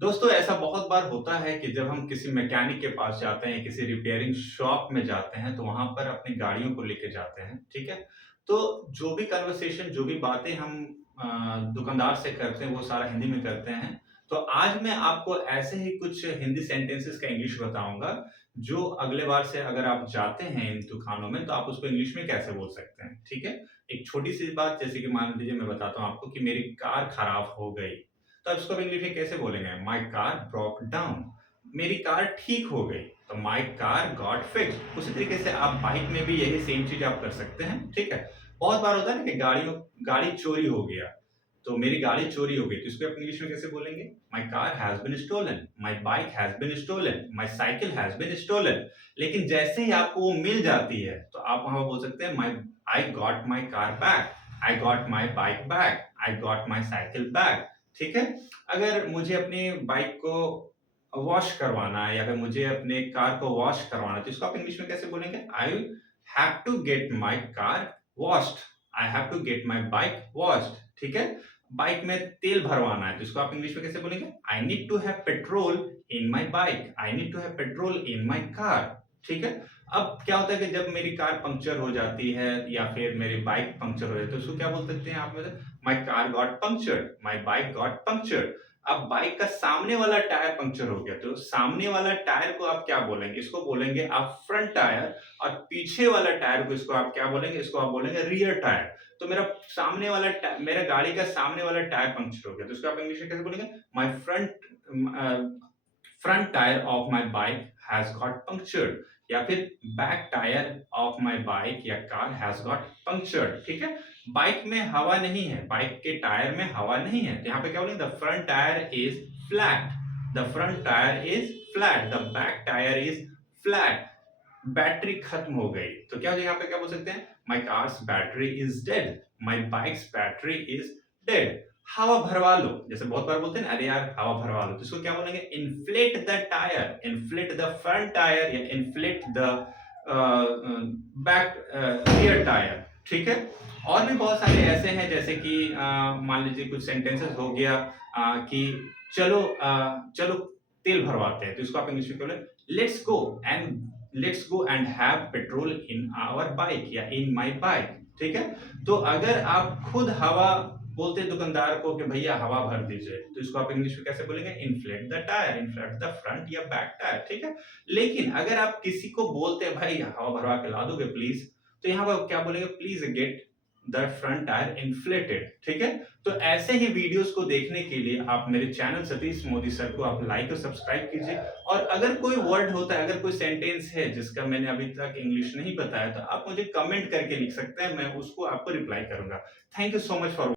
दोस्तों ऐसा बहुत बार होता है कि जब हम किसी मैकेनिक के पास जाते हैं, किसी रिपेयरिंग शॉप में जाते हैं, तो वहाँ पर अपनी गाड़ियों को लेके जाते हैं, ठीक है? तो जो भी कन्वर्सेशन, जो भी बातें हम दुकानदार से करते हैं, वो सारा हिंदी में करते हैं। तो आज मैं आपको ऐसे ही कुछ हिंदी सेंटेंसेस का इंग्लिश बताऊँगा, जो अगले बार से अगर आप जाते हैं इन दुकानों में, तो आप उसको इंग्लिश में कैसे बोल सकते हैं, ठीक है? एक छोटी-सी बात जैसे कि मान लीजिए मैं बताता हूँ आपको कि मेरी कार खराब हो गई। तो अब इसको आप इंग्लिश में कैसे बोलेंगे? My car broke down. मेरी कार ठीक हो गई, तो माय कार गॉट फिक्स्ड। उसी तरीके से आप बाइक में भी यही सेम चीज़ आप कर सकते हैं, ठीक है? बहुत बार होता है ना कि गाड़ी चोरी हो गया, तो मेरी गाड़ी चोरी हो गई, तो इसको आप इंग्लिश में कैसे बोलेंगे? My car has been stolen, my bike has been stolen, my cycle has been stolen. लेकिन जैसे ही आपको वो मिल जाती है, तो आप वहाँ बोल सकते हैं I got my car back, I got my bike back, I got my cycle back. ठीक है? अगर मुझे अपनी बाइक को वॉश करवाना है या फिर मुझे अपने कार को वॉश करवाना है, तो इसको आप इंग्लिश में कैसे बोलेंगे? I have to get my car washed, I have to get my bike washed. ठीक है? बाइक में तेल भरवाना है, तो इसको आप इंग्लिश में कैसे बोलेंगे? I need to have petrol in my bike, I need to have petrol in my car. ठीक है? अब क्या होता है कि जब मेरी कार पंक्चर हो जाती है या फिर मेरी बाइक पंक्चर हो जाती है, तो उसको क्या बोल सकते हैं आप में से? My car got punctured, my bike got punctured. अब बाइक का सामने वाला टायर पंक्चर हो गया, तो सामने वाला टायर को आप क्या बोलेंगे? इसको बोलेंगे आप फ्रंट टायर। और पीछे वाला टायर को इसको आप क्या बोलेंगे? इसको आप बोलेंगे रियर टायर। तो मेरा गाड़ी का सामने वाला टायर पंक्चर हो गया, तो इसको आप इंग्लिश में कैसे बोलेंगे? My front tyre of my bike has got punctured, या फिर back tyre of my bike या कार हैज़ गॉट पंक्चर्ड। ठीक है? बाइक में हवा नहीं है, बाइक के टायर में हवा नहीं है, तो यहाँ पे क्या बोलेंगे? The front tyre is flat, the front tyre is flat, the back tyre is flat. Battery खत्म हो गई, तो क्या हो जाएगा? यहाँ पे क्या बोल सकते हैं? My cars battery is dead, my bikes battery is dead. हवा भरवा लो, जैसे बहुत बार बोलते हैं ना, अरे यार हवा भरवा लो, तो इसको क्या बोलेंगे? Inflate the tyre, inflate the front tyre या inflate the back rear tyre. ठीक है? और भी बहुत सारे ऐसे हैं, जैसे कि मान लीजिए कुछ सेंटेंसेस हो गया कि चलो तेल भरवाते हैं, तो इसको आप इंग्लिश में बोले let's go and have petrol in our bike या इन माय बाइक। ठीक है? तो अगर आप खुद हवा बोलते हैं दुकानदार को कि भैया हवा भर दीजिए, तो इसको आप इंग्लिश में कैसे बोलेंगे? Inflate the tyre, inflate the front या बैक टायर। ठीक है? लेकिन अगर आप किसी को बोलते हैं भाई हवा भरवा के ला दोगे प्लीज, तो यहाँ पर क्या बोलेंगे? Please get the front tyre inflated. ठीक है? तो ऐसे ही वीडियोस को देखने के लिए आप मेरे चैनल सतीश मोदी सर को आप लाइक और सब्सक्राइब कीजिए। और अगर कोई वर्ड होता है, अगर कोई सेंटेंस है जिसका मैंने अभी तक इंग्लिश नहीं बताया, तो आप मुझे कमेंट करके लिख सकते हैं, मैं उसको आपको रिप्लाई करूंगा। Thank you so much for